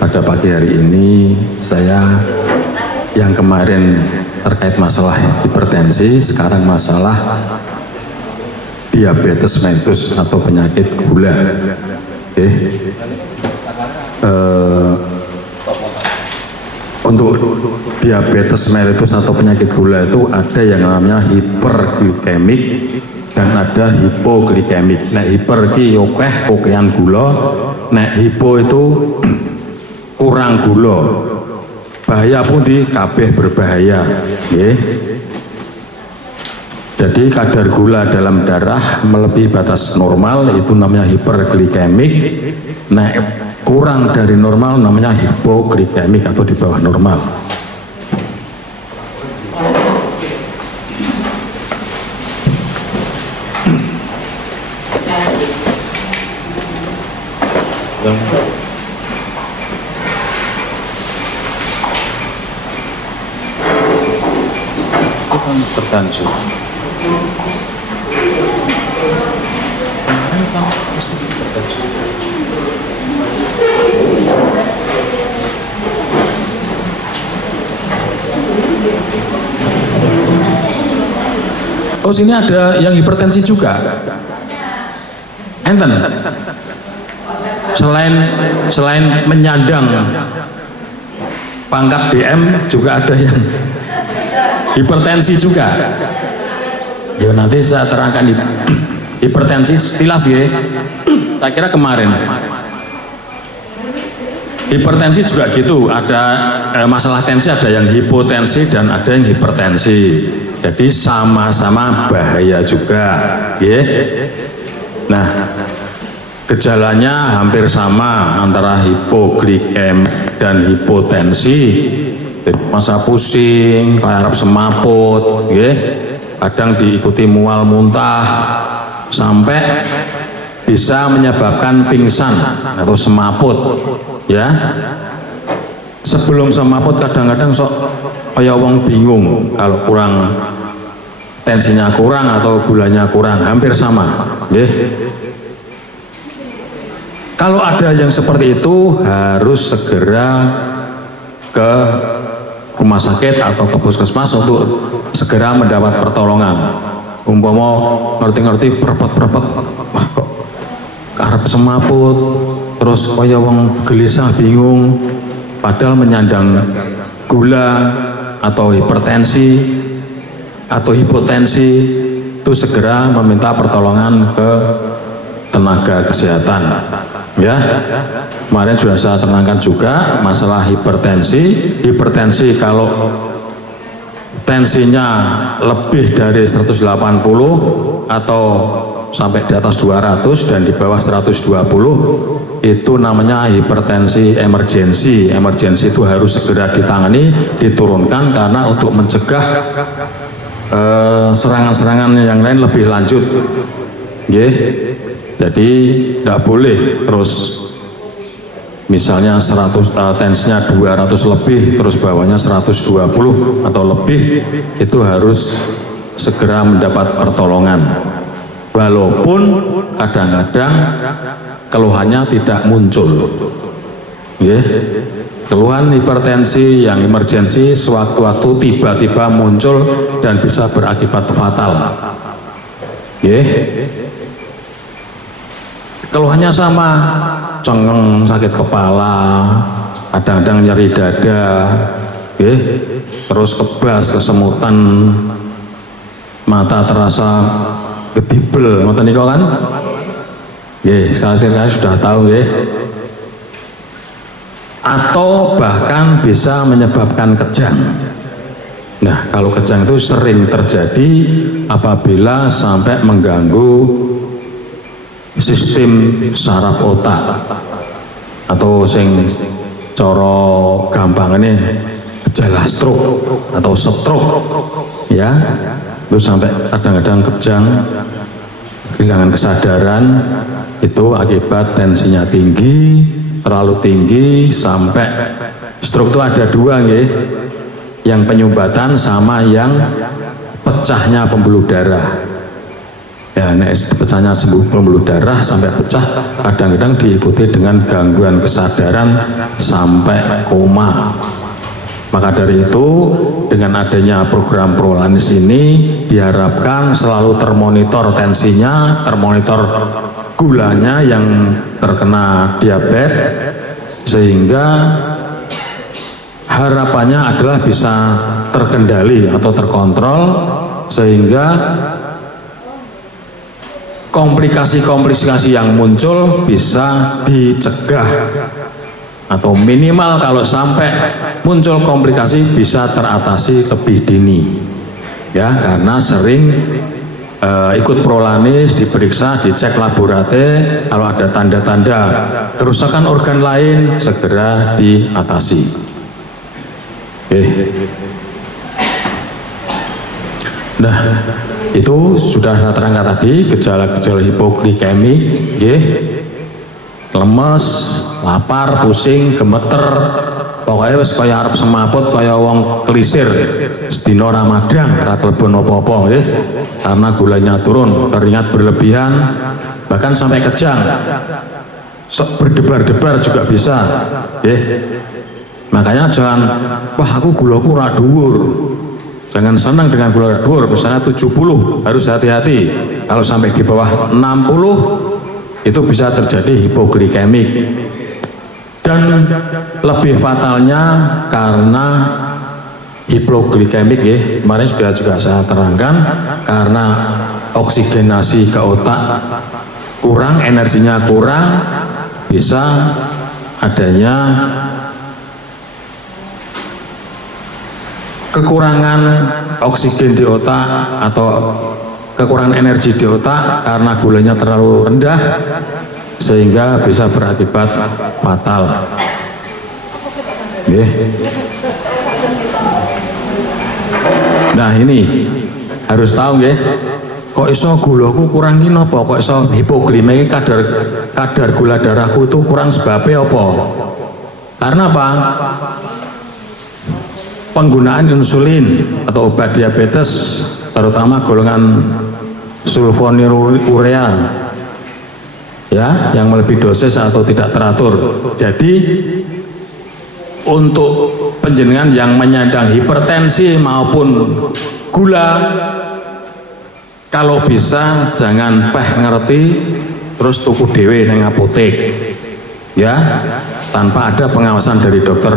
pada pagi hari ini saya yang kemarin terkait masalah hipertensi, sekarang masalah diabetes mellitus atau penyakit gula. Oke. Untuk diabetes mellitus atau penyakit gula itu ada yang namanya hiperglikemik dan ada hipoglikemik. Nek hiper ki akeh kokean gula, nek hipo itu kurang gula. Bahaya pun di kabeh berbahaya. Nggih. Jadi kadar gula dalam darah melebihi batas normal itu namanya hiperglikemik. Nek kurang dari normal namanya hipoglikemik atau di bawah normal. Itu kan terganjur. Kemarin kan mesti terganjur. Oh, sini ada yang hipertensi juga. Enten. Selain menyandang pangkat DM juga ada yang hipertensi juga. Ya nanti saya terangkan hipertensi sekilas ya. Saya kira kemarin. Hipertensi juga gitu, ada masalah tensi, ada yang hipotensi dan ada yang hipertensi. Jadi sama-sama bahaya juga, ya. Nah, gejalanya hampir sama antara hipoglikemik dan hipotensi. Masa pusing, kayak arep semaput, ya. Kadang diikuti mual muntah, sampai bisa menyebabkan pingsan atau semaput. Ya, sebelum semaput kadang-kadang sok kayak wong bingung kalau kurang tensinya kurang atau gulanya kurang, hampir sama. Ya. Kalau ada yang seperti itu harus segera ke rumah sakit atau ke puskesmas untuk segera mendapat pertolongan. Umpama ngerti-ngerti perpot-perpot, wah kok arep semaput, terus kaya wong gelisah bingung, padahal menyandang gula atau hipertensi atau hipotensi, itu segera meminta pertolongan ke tenaga kesehatan. Ya, kemarin sudah saya terangkan juga masalah hipertensi. Hipertensi kalau tensinya lebih dari 180 atau sampai di atas 200 dan di bawah 120 itu namanya hipertensi emergensi. Emergensi itu harus segera ditangani, diturunkan karena untuk mencegah serangan-serangan yang lain lebih lanjut. Jadi tidak boleh terus misalnya tensinya 200 lebih terus bawahnya 120 atau lebih, itu harus segera mendapat pertolongan. Walaupun kadang-kadang keluhannya tidak muncul. Keluhan hipertensi yang emergensi sewaktu-waktu tiba-tiba muncul dan bisa berakibat fatal. Keluhannya sama, cengeng, sakit kepala, kadang-kadang nyeri dada, terus kebas, kesemutan, mata terasa gedibel, ngoten niku kan? Saya sudah tahu ya. Atau bahkan bisa menyebabkan kejang. Nah, kalau kejang itu sering terjadi apabila sampai mengganggu sistem saraf otak atau sing coro gampangane gejala stroke atau stroke, ya. Itu sampai kadang-kadang kejang, kehilangan kesadaran, itu akibat tensinya tinggi, terlalu tinggi, sampai stroke itu ada dua, yang penyumbatan sama yang pecahnya pembuluh darah. Ya, nek pecahnya pembuluh darah sampai pecah, kadang-kadang diikuti dengan gangguan kesadaran sampai koma. Maka dari itu, dengan adanya program Prolanis ini diharapkan selalu termonitor tensinya, termonitor gulanya yang terkena diabetes, sehingga harapannya adalah bisa terkendali atau terkontrol, sehingga komplikasi-komplikasi yang muncul bisa dicegah, atau minimal kalau sampai muncul komplikasi bisa teratasi lebih dini, ya, karena sering ikut Prolanis, diperiksa, dicek laborate, kalau ada tanda-tanda kerusakan organ lain segera diatasi. Nah, itu sudah saya terangkan tadi gejala-gejala hipoglikemik, lemes, lapar, pusing, gemeter, pokoknya wis kaya arep semaput, kaya wong kelisir sedina Ramadan, ora kelebon apa-apa nggih. Karena gulanya turun, keringat berlebihan, bahkan sampai kejang. Berdebar-debar juga bisa, nggih. Makanya jangan, wah aku gulaku ora dhuwur. Jangan senang dengan gula dhuwur, misalnya 70 harus hati-hati. Kalau sampai di bawah 60 itu bisa terjadi hipoglikemik. Dan lebih fatalnya karena hipoglikemik, ya, kemarin juga saya terangkan, karena oksigenasi ke otak kurang, energinya kurang, bisa adanya kekurangan oksigen di otak atau kekurangan energi di otak karena gulanya terlalu rendah, sehingga bisa berakibat fatal. Nah, ini harus tahu, ya, kok iso gulaku kurang ini apa, kok iso hipoglikemik, kadar gula darahku itu kurang, sebabnya apa? Karena apa? Penggunaan insulin atau obat diabetes, terutama golongan sulfonylurea, ya, yang melebihi dosis atau tidak teratur. Jadi untuk penjenengan yang menyandang hipertensi maupun gula, kalau bisa jangan ngerti terus tuku dewe nang apotek, ya, tanpa ada pengawasan dari dokter.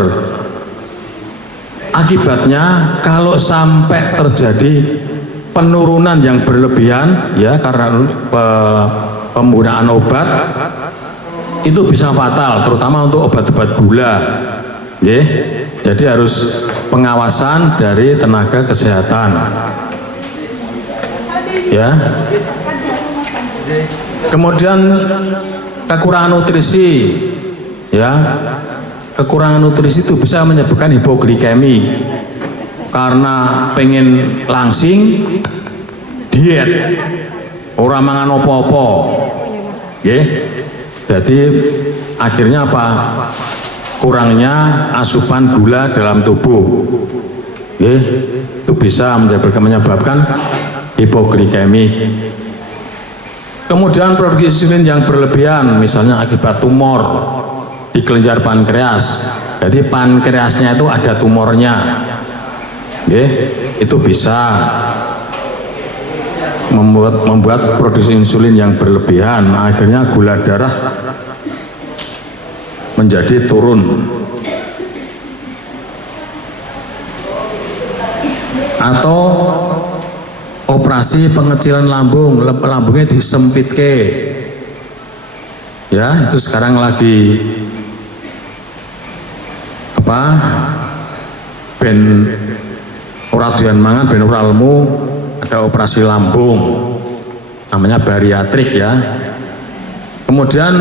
Akibatnya kalau sampai terjadi penurunan yang berlebihan, ya, karena penggunaan obat, itu bisa fatal, terutama untuk obat-obat gula, ya. Jadi harus pengawasan dari tenaga kesehatan, ya. Kemudian kekurangan nutrisi, ya. Kekurangan nutrisi itu bisa menyebabkan hipoglikemik karena pengen langsing, diet, ora mangan opo-opo, jadi akhirnya apa? Kurangnya asupan gula dalam tubuh, itu bisa menyebabkan hipoglikemik. Kemudian produksi insulin yang berlebihan, misalnya akibat tumor di kelenjar pankreas, jadi pankreasnya itu ada tumornya, itu bisa membuat produksi insulin yang berlebihan, akhirnya gula darah menjadi turun. Atau operasi pengecilan lambung, lambungnya disempitke, ya, itu sekarang lagi ben ora doyan mangan, ben ora lemu, ada operasi lambung namanya bariatrik, ya. Kemudian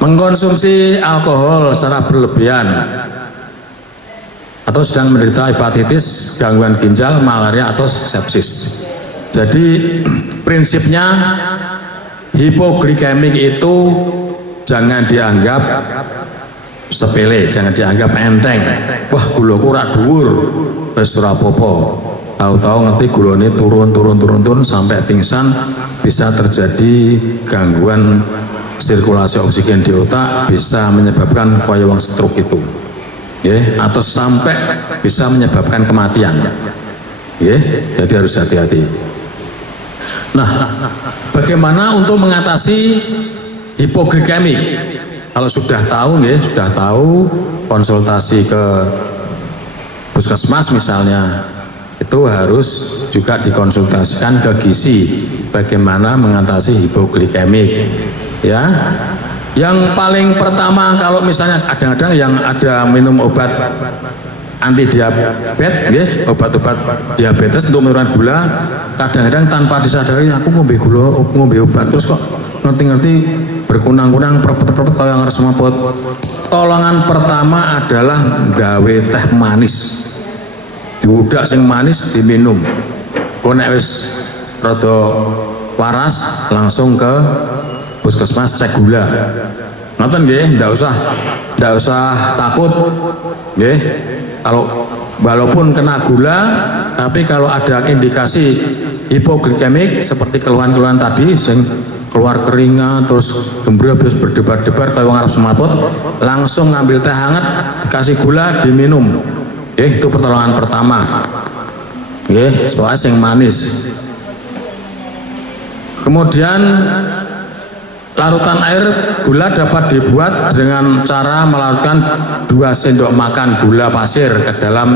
mengkonsumsi alkohol secara berlebihan, atau sedang menderita hepatitis, gangguan ginjal, malaria, atau sepsis. Jadi prinsipnya hipoglikemik itu jangan dianggap sepele, jangan dianggap enteng. Wah, gulaku ora dhuwur, wis ora apa-apa. Tahu-tahu ngerti gulane turun sampai pingsan, bisa terjadi gangguan sirkulasi oksigen di otak, bisa menyebabkan kaya wong stroke itu. Atau sampai bisa menyebabkan kematian. Jadi harus hati-hati. Nah, bagaimana untuk mengatasi hipoglikemik? Kalau sudah tahu, konsultasi ke puskesmas misalnya, itu harus juga dikonsultasikan ke gizi bagaimana mengatasi hipoglikemik. Yang paling pertama, kalau misalnya kadang-kadang yang ada minum obat anti diabetes, obat-obat diabetes untuk menurunkan gula, kadang-kadang tanpa disadari aku ngombe obat terus kok ngerti-ngerti berkunang-kunang perpet-perpet kayak yang harus semaput. Tolongan pertama adalah gawe teh manis, diudak sing manis diminum. Kok nek wis rada waras langsung ke puskesmas cek gula. Ngoten nggih, ndak usah takut nggih. Kalau walaupun kena gula, tapi kalau ada indikasi hipoglikemik seperti keluhan-keluhan tadi, sing keluar keringat, terus gembrebes berdebar-debar kayak wong arep semaput, langsung ngambil teh hangat, dikasih gula, diminum. Itu pertolongan pertama. Soalnya sing manis. Kemudian larutan air gula dapat dibuat dengan cara melarutkan 2 sendok makan gula pasir ke dalam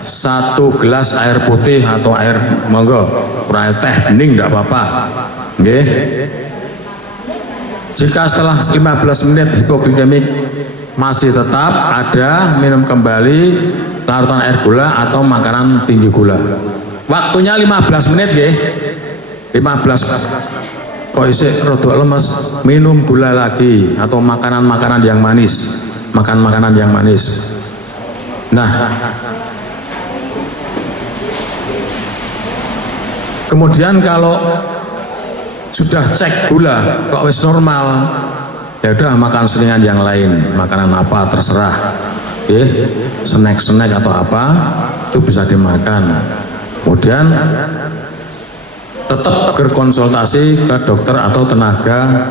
1 gelas air putih atau air monggo, air teh bening tidak apa-apa. Jika setelah 15 menit hipoglikemik masih tetap ada, minum kembali larutan air gula atau makanan tinggi gula. Waktunya 15 menit 15. Kok isih rada lemes, minum gula lagi atau makanan-makanan yang manis, makan makanan yang manis. Nah, kemudian kalau sudah cek gula kok wis normal, ya udah makan selingan yang lain, makanan apa terserah, snack atau apa itu bisa dimakan. Kemudian tetap berkonsultasi ke dokter atau tenaga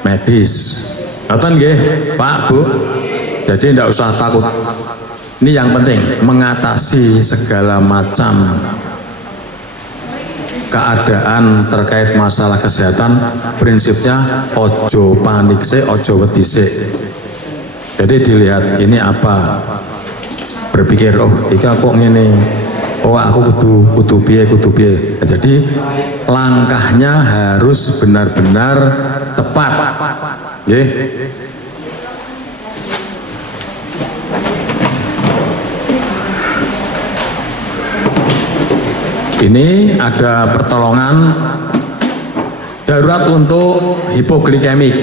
medis. Ngoten nggih, Pak, Bu. Jadi tidak usah takut. Ini yang penting, mengatasi segala macam keadaan terkait masalah kesehatan, prinsipnya ojo panik sih, ojo wedi sih. Jadi dilihat ini apa, berpikir iki kok ngene. Aku kudu piye. Jadi langkahnya harus benar-benar tepat. Ini ada pertolongan darurat untuk hipoglikemik.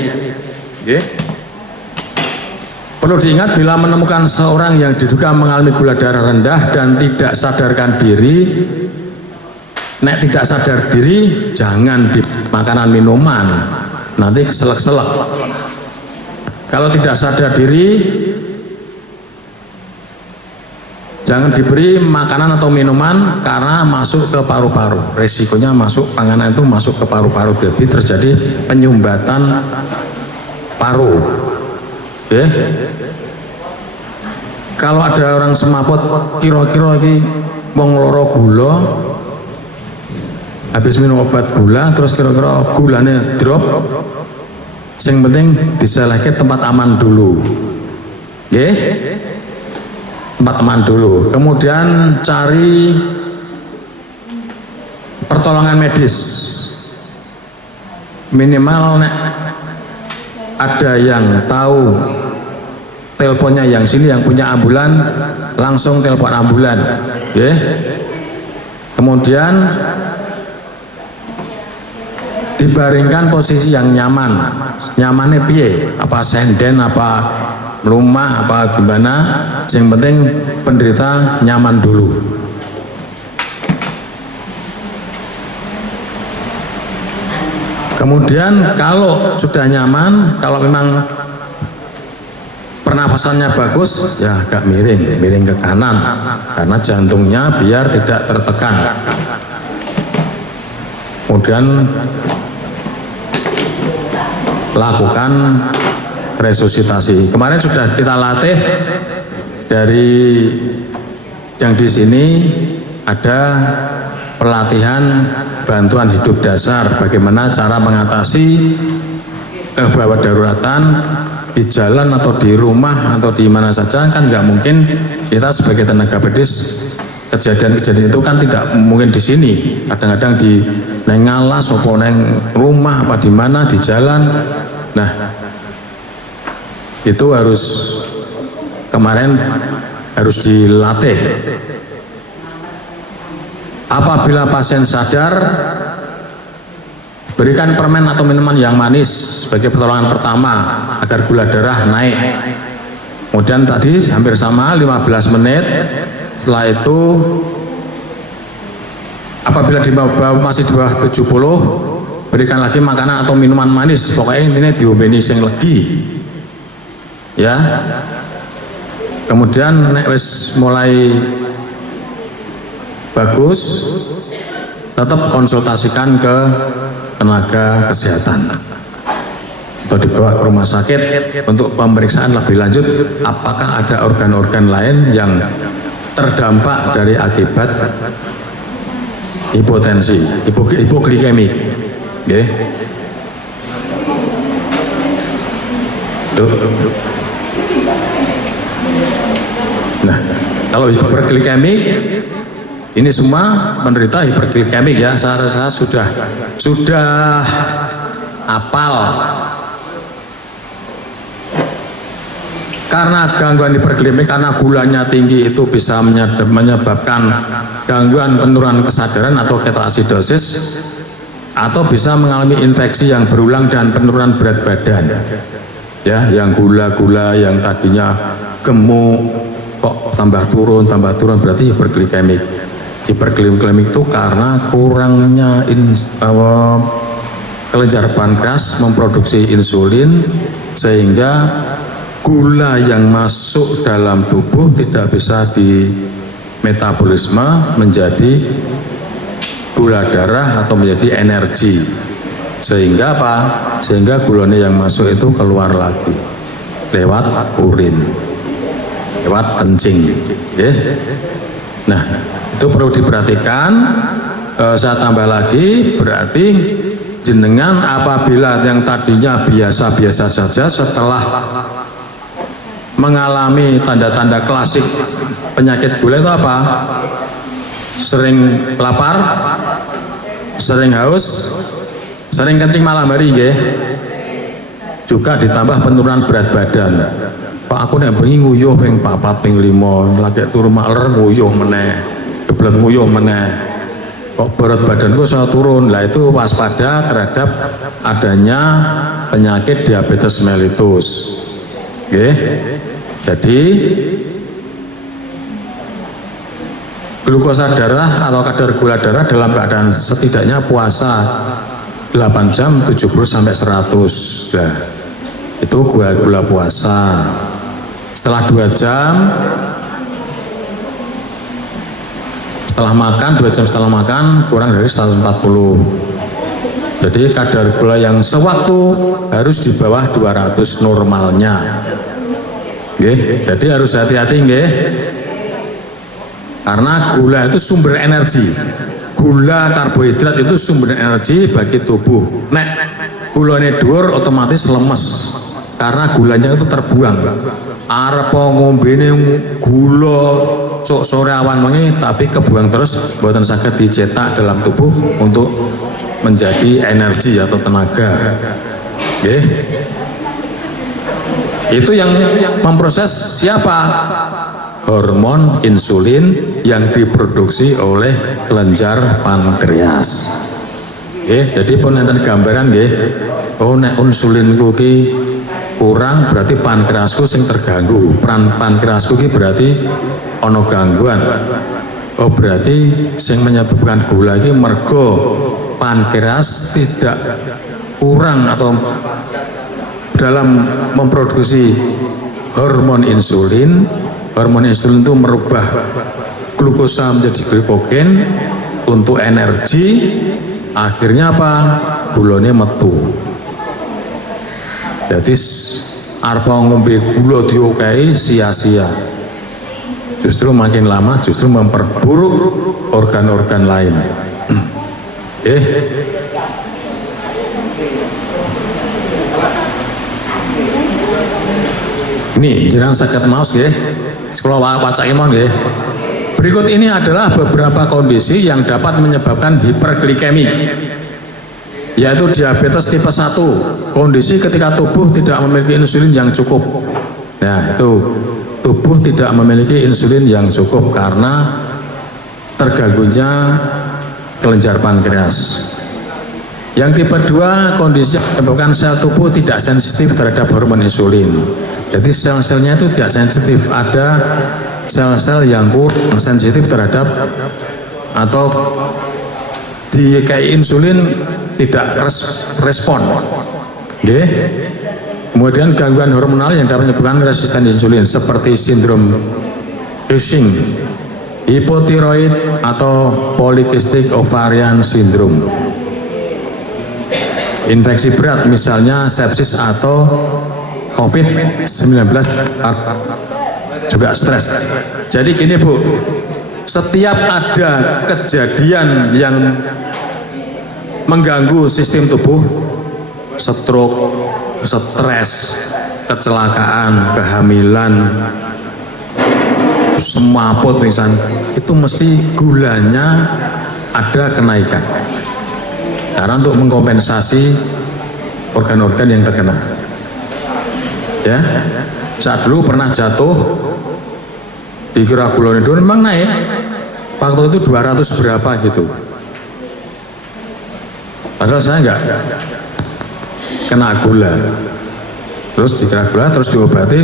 Perlu diingat, bila menemukan seorang yang diduga mengalami gula darah rendah dan tidak sadarkan diri, tidak sadar diri, jangan di makanan minuman, nanti keselak-selak. Kalau tidak sadar diri, jangan diberi makanan atau minuman karena masuk ke paru-paru. Risikonya masuk panganan itu masuk ke paru-paru, jadi terjadi penyumbatan paru. Kalau ada orang semaput kira-kira iki wong loro gula, habis minum obat gula terus kira-kira gulanya drop, yang penting diselehke tempat aman dulu, tempat aman dulu. Kemudian cari pertolongan medis, minimal ada yang tahu teleponnya yang sini, yang punya ambulan langsung telepon ambulan, Kemudian dibaringkan posisi yang nyaman. Nyamannya piye? Apa senden, apa rumah, apa gimana? Yang penting penderita nyaman dulu. Kemudian kalau sudah nyaman, kalau memang pernafasannya bagus, ya agak miring ke kanan, karena jantungnya biar tidak tertekan. Kemudian lakukan resusitasi. Kemarin sudah kita latih dari yang di sini ada pelatihan bantuan hidup dasar, bagaimana cara mengatasi gawat daruratan di jalan atau di rumah atau di mana saja. Kan nggak mungkin kita sebagai tenaga medis kejadian-kejadian itu kan tidak mungkin di sini. Kadang-kadang di neng ngalas, opo neng rumah apa di mana di jalan. Nah, itu harus kemarin harus dilatih. Apabila pasien sadar, berikan permen atau minuman yang manis sebagai pertolongan pertama agar gula darah naik. Kemudian tadi hampir sama 15 menit. Setelah itu apabila di bawah, masih di bawah 70, berikan lagi makanan atau minuman manis. Pokoknya ini diombeni sing legi. Ya. Kemudian nek wis mulai bagus, tetap konsultasikan ke tenaga kesehatan atau dibawa ke rumah sakit untuk pemeriksaan lebih lanjut apakah ada organ-organ lain yang terdampak dari akibat hipotensi, hipoglikemik. Okay. Nah, kalau hiperglikemik ini semua menderita hiperglikemik ya, saya sudah apal. Karena gangguan hiperglikemik, karena gulanya tinggi itu bisa menyebabkan gangguan penurunan kesadaran atau ketoasidosis, atau bisa mengalami infeksi yang berulang dan penurunan berat badan. Ya, yang gula-gula yang tadinya gemuk kok tambah turun berarti hiperglikemik. Hiperglikemik itu karena kurangnya kelenjar pankreas memproduksi insulin sehingga gula yang masuk dalam tubuh tidak bisa di metabolisme menjadi gula darah atau menjadi energi. Sehingga apa? Sehingga gulanya yang masuk itu keluar lagi lewat urin, lewat kencing. Okay? Nah, itu perlu diperhatikan. Saya tambah lagi, berarti jenengan apabila yang tadinya biasa-biasa saja setelah mengalami tanda-tanda klasik penyakit gula itu apa? Sering lapar, sering haus, sering kencing malam hari, nggih. Juga ditambah penurunan berat badan. Pak, aku nek bengi nguyuh ping 4 ping 5, lagi turu maler nguyuh meneh, geblet nguyuh meneh. Kok berat badanku saya turun. Lah itu waspada terhadap adanya penyakit diabetes mellitus. Oke. Jadi glukosa darah atau kadar gula darah dalam keadaan setidaknya puasa 8 jam 70 sampai 100. Nah, itu gula puasa. Setelah 2 jam setelah makan, 2 jam setelah makan kurang dari 140. Jadi kadar gula yang sewaktu harus di bawah 200 normalnya. Nggih, jadi harus hati-hati nggih. Karena gula itu sumber energi. Gula karbohidrat itu sumber energi bagi tubuh. Nek gulanya dhuwur otomatis lemes karena gulanya itu terbuang. Arep ngombene gula sok sore awan wengi tapi kebuang terus, mboten saged dicetak dalam tubuh untuk menjadi energi atau tenaga. Nggih. Itu yang memproses siapa? Hormon insulin yang diproduksi oleh kelenjar pankreas. Jadi pun enten gambaran nggih. Oh nek insulinku ki kurang berarti pankreasku sing terganggu. Peran pankreasku ki berarti ono gangguan. Oh berarti sing menyebabkan gula ki mergo pankreas tidak kurang atau dalam memproduksi hormon insulin. Hormon insulin itu merubah glukosa menjadi glikogen untuk energi. Akhirnya apa? Gulanya metu. Jadi arpa ngombe gula diokai sia-sia. Justru makin lama justru memperburuk organ-organ lain. Ini jenengan saged maos nggih. Sekolah pacake mawon nggih. Berikut ini adalah beberapa kondisi yang dapat menyebabkan hiperglikemik, yaitu diabetes tipe 1, kondisi ketika tubuh tidak memiliki insulin yang cukup. Nah, itu tubuh tidak memiliki insulin yang cukup karena terganggunya kelenjar pankreas. Yang tipe 2, kondisi yang menyebabkan sel tubuh tidak sensitif terhadap hormon insulin. Jadi sel-selnya itu tidak sensitif, ada sel-sel yang kurang sensitif terhadap atau dikai insulin tidak respon. Kemudian gangguan hormonal yang dapat menyebabkan resistensi insulin seperti sindrom Cushing, hipotiroid atau polycystic ovarian syndrome. Infeksi berat misalnya sepsis atau COVID-19 juga stres. Jadi gini Bu, setiap ada kejadian yang mengganggu sistem tubuh, stroke, stres, kecelakaan, kehamilan, semaput misalnya, itu mesti gulanya ada kenaikan. Karena untuk mengkompensasi organ-organ yang terkena. Ya, saat dulu pernah jatuh, dikira gulanya itu memang naik, waktu itu 200 berapa gitu. Padahal saya enggak kena gula, terus dikira gula, terus diobati,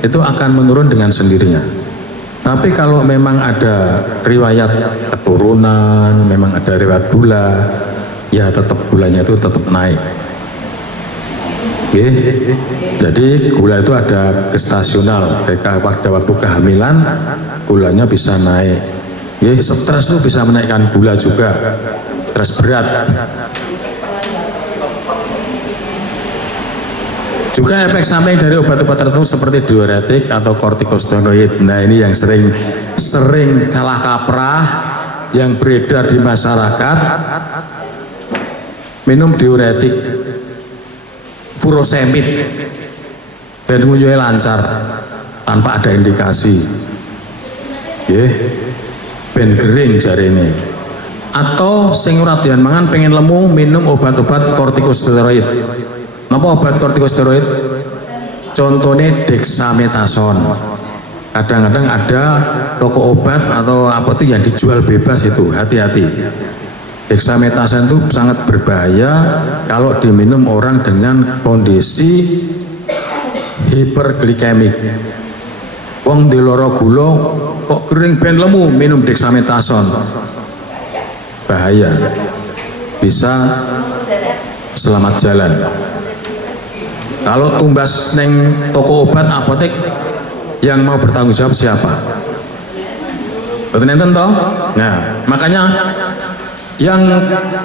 itu akan menurun dengan sendirinya. Tapi kalau memang ada riwayat keturunan, memang ada riwayat gula, ya tetap gulanya itu tetap naik. Jadi gula itu ada gestasional, pada waktu kehamilan gulanya bisa naik. Stres itu bisa menaikkan gula juga, stres berat. Juga efek samping dari obat-obat tertentu seperti diuretik atau kortikosteroid. Nah, ini yang sering kalah kaprah yang beredar di masyarakat. Minum diuretik, furosemid, ben ngunyuhe lancar tanpa ada indikasi. Ben gering jari ini. Atau sing ora doyan mangan pengen lemu minum obat-obat kortikosteroid. Napa obat kortikosteroid? Contohnya dexamethasone. Kadang-kadang ada toko obat atau apa itu yang dijual bebas itu, hati-hati. Dexamethasone itu sangat berbahaya kalau diminum orang dengan kondisi hiperglikemik. Wong di loro gula kok kering ben lemu minum dexamethasone. Bahaya. Bisa selamat jalan. Kalau tumbas neng toko obat apotek, yang mau bertanggung jawab siapa? Betul enten toh? Nah, makanya yang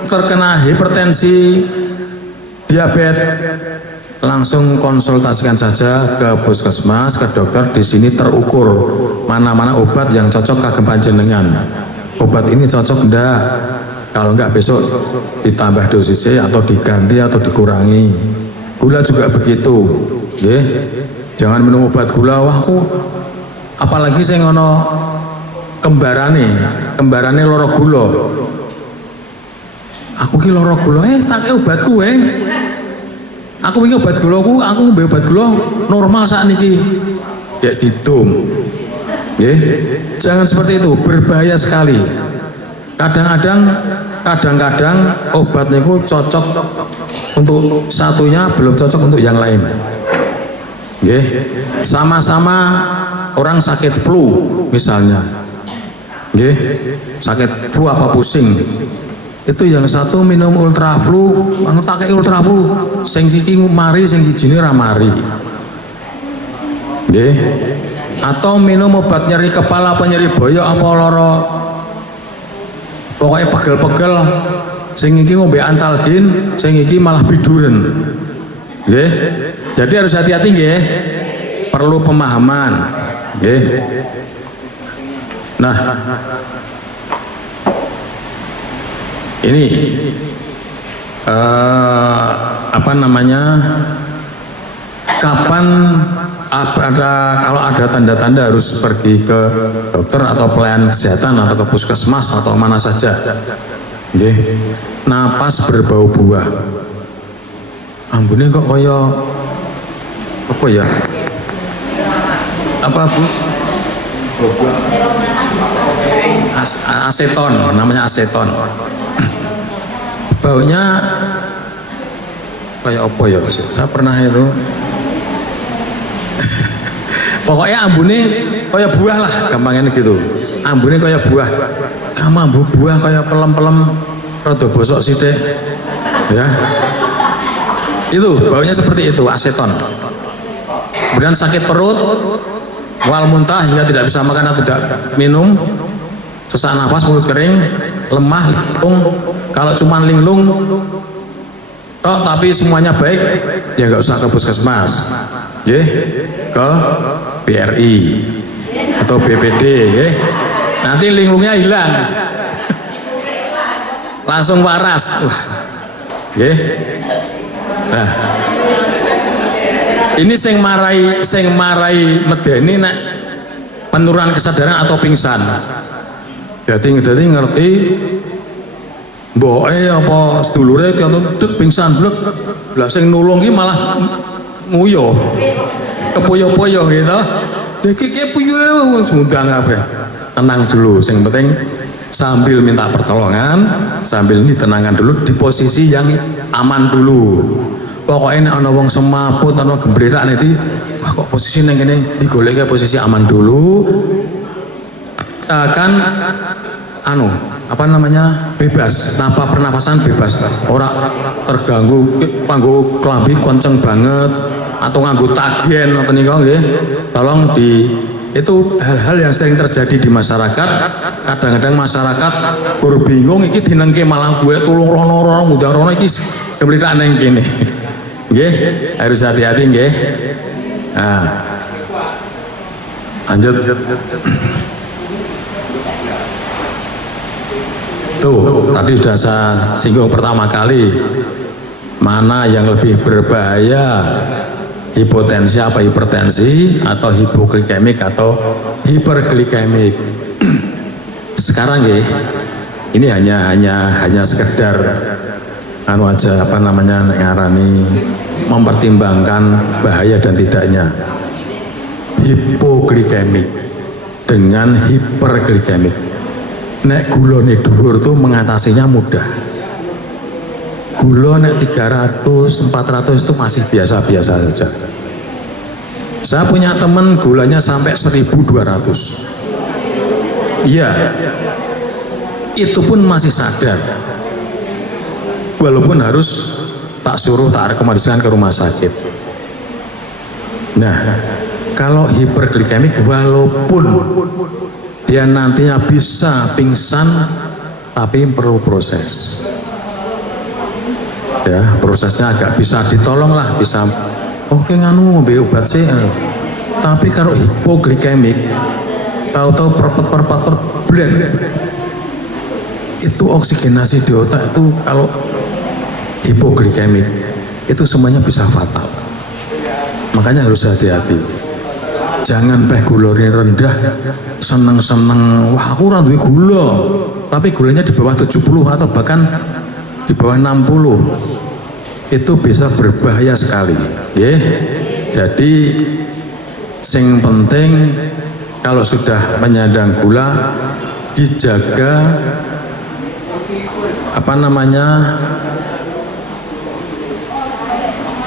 terkena hipertensi, diabetes, langsung konsultasikan saja ke puskesmas, ke dokter. Di sini terukur mana-mana obat yang cocok kagem panjenengan. Obat ini cocok enggak? Kalau enggak besok ditambah dosisnya atau diganti atau dikurangi. Gula juga begitu, jangan minum obat gula. Wah, aku apalagi saya ngono kembarane loro gula. Aku ki loro gula, tak obatku Aku iki obat gulaku, aku ngombe obat gula normal saat niki. Ya didum. Jangan seperti itu, berbahaya sekali. Kadang-kadang obat niku cocok untuk satunya, belum cocok untuk yang lain. Sama-sama orang sakit flu misalnya. Sakit flu apa pusing. Itu yang satu minum ultra flu, pakai ultra flu, sing siki mari, sing sijine ra mari. nggih. Atau minum obat nyeri kepala apa nyeri boyok apa lara pokoknya pegel-pegel, sing iki ngombe antalgin, sing iki malah biduren. Nggih. Jadi harus hati-hati nggih. Perlu pemahaman. Nggih. Nah, ini apa namanya? Kapan kalau ada tanda-tanda harus pergi ke dokter atau pelayanan kesehatan atau ke puskesmas atau mana saja. Nggih. Napas berbau buah. Ambune kok kaya apa ya? Apa Bu? Aseton, namanya aseton. Baunya kayak apa ya? Saya pernah itu. Pokoknya ambune kayak buah lah, gampangnya gitu. Ambune kayak buah. Kamu ambu buah kayak pelem-pelem rada bosok sithik. Ya. Itu baunya seperti itu, aseton. Kemudian sakit perut, mual muntah hingga tidak bisa makan atau tidak minum, sesak napas, mulut kering, lemah, linglung. Kalau cuma linglung, tapi semuanya baik, ya nggak usah ke puskesmas, ke BRI atau BPD, nanti linglungnya hilang, langsung waras. Nah, ini sing marai medeni nek penurunan kesadaran atau pingsan. Jadi ngerti mboke apa sedulure dek pingsan blek. Lah sing nulung ki malah nguyo. Kepoyo-poyo gitu. Iki piye sundang kabeh. Tenang dulu, sing penting sambil minta pertolongan, sambil ditenangkan dulu di posisi yang aman dulu. Pokoknya nek ana wong semaput ana gembletak nanti wah kok posisi nang kene digoleke posisi aman dulu. Akan apa namanya bebas, napa pernafasan bebas, ora terganggu kanggo klambi kenceng banget atau nganggo tagen atau nika nggih. Tolong itu hal-hal yang sering terjadi di masyarakat. Kadang-kadang masyarakat kur bingung iki dinengke malah gue tulung rono mudang rono iki gembletak nang kene. Nggih, harus hati-hati nggih. Nah, lanjut. Tuh, tadi sudah saya singgung pertama kali, mana yang lebih berbahaya, hipotensi apa hipertensi, atau hipoglikemik atau hiperglikemik. Sekarang ya, ini hanya sekedar aja apa namanya ngarani mempertimbangkan bahaya dan tidaknya. Hipoglikemik dengan hiperglikemik. Nek gulone dhuwur tuh mengatasinya mudah. Gula nek 300, 400 itu masih biasa-biasa saja. Saya punya teman gulanya sampai 1200. Iya. Itu pun masih sadar. Walaupun harus tak rekomendasikan ke rumah sakit. Nah, kalau hiperglikemik walaupun dia nantinya bisa pingsan, tapi perlu proses. Ya, prosesnya agak bisa ditolong lah, bisa oke nganu ngombe obat sih. Tapi kalau hipoglikemik, tahu-tahu perpat blend, itu oksigenasi di otak itu kalau hipoglikemik itu semuanya bisa fatal. Makanya harus hati-hati. Jangan gulanya rendah, seneng-seneng, wah aku ora duwe gula, tapi gulanya di bawah 70 atau bahkan di bawah 60, itu bisa berbahaya sekali. Jadi sing penting kalau sudah menyandang gula dijaga apa namanya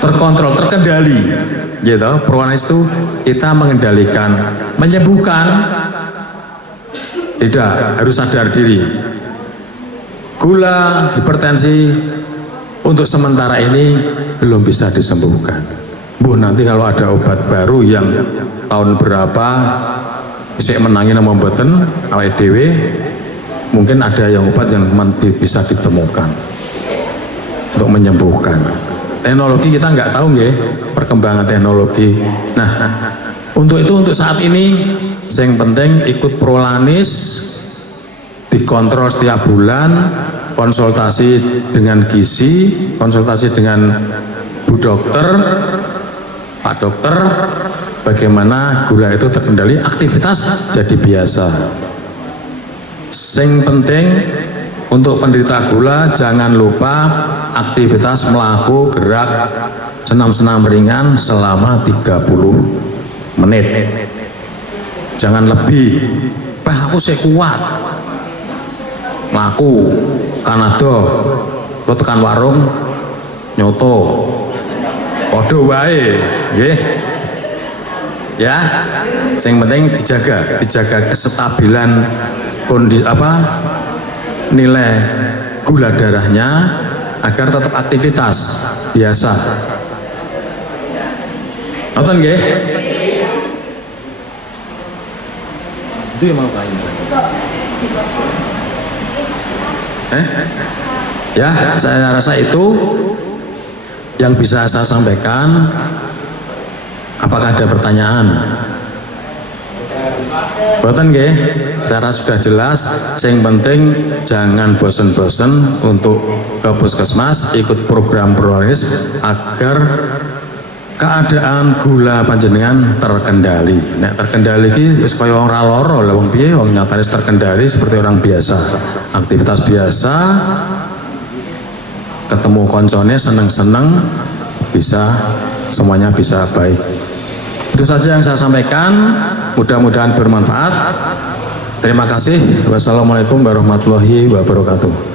terkontrol, terkendali, gitu. Perwanis itu kita mengendalikan, menyembuhkan, tidak, harus sadar diri. Gula, hipertensi untuk sementara ini belum bisa disembuhkan. Bu, nanti kalau ada obat baru yang tahun berapa bisa menangin sama mboten awake dhewe, mungkin ada yang obat yang bisa ditemukan untuk menyembuhkan. Teknologi kita nggak tahu nggih, perkembangan teknologi. Nah, untuk itu untuk saat ini yang penting ikut Prolanis, dikontrol setiap bulan, konsultasi dengan gizi, konsultasi dengan Bu Dokter, Pak Dokter, bagaimana gula itu terkendali, aktivitas jadi biasa. Yang penting untuk penderita gula jangan lupa aktivitas melaku gerak senam-senam ringan selama 30 menit. Jangan lebih. Aku saya kuat. Melaku Kanada, kok tekan warung nyoto. Podo wae, nggih. Ya, yang penting dijaga kestabilan kondisi nilai gula darahnya agar tetap aktivitas biasa. Nonton nggih? Itu yang mau tanya. Ya, saya rasa itu yang bisa saya sampaikan. Apakah ada pertanyaan? Boten nggih, cara sudah jelas. Yang penting jangan bosen-bosen untuk ke puskesmas, ikut program Prolanis agar keadaan gula panjenengan terkendali. Nek terkendali iki wis kaya wong ra lara, lha wong piye wong nyatane terkendali seperti orang biasa. Aktivitas biasa, ketemu koncone seneng-seneng, bisa semuanya bisa baik. Itu saja yang saya sampaikan, mudah-mudahan bermanfaat. Terima kasih. Wassalamualaikum warahmatullahi wabarakatuh.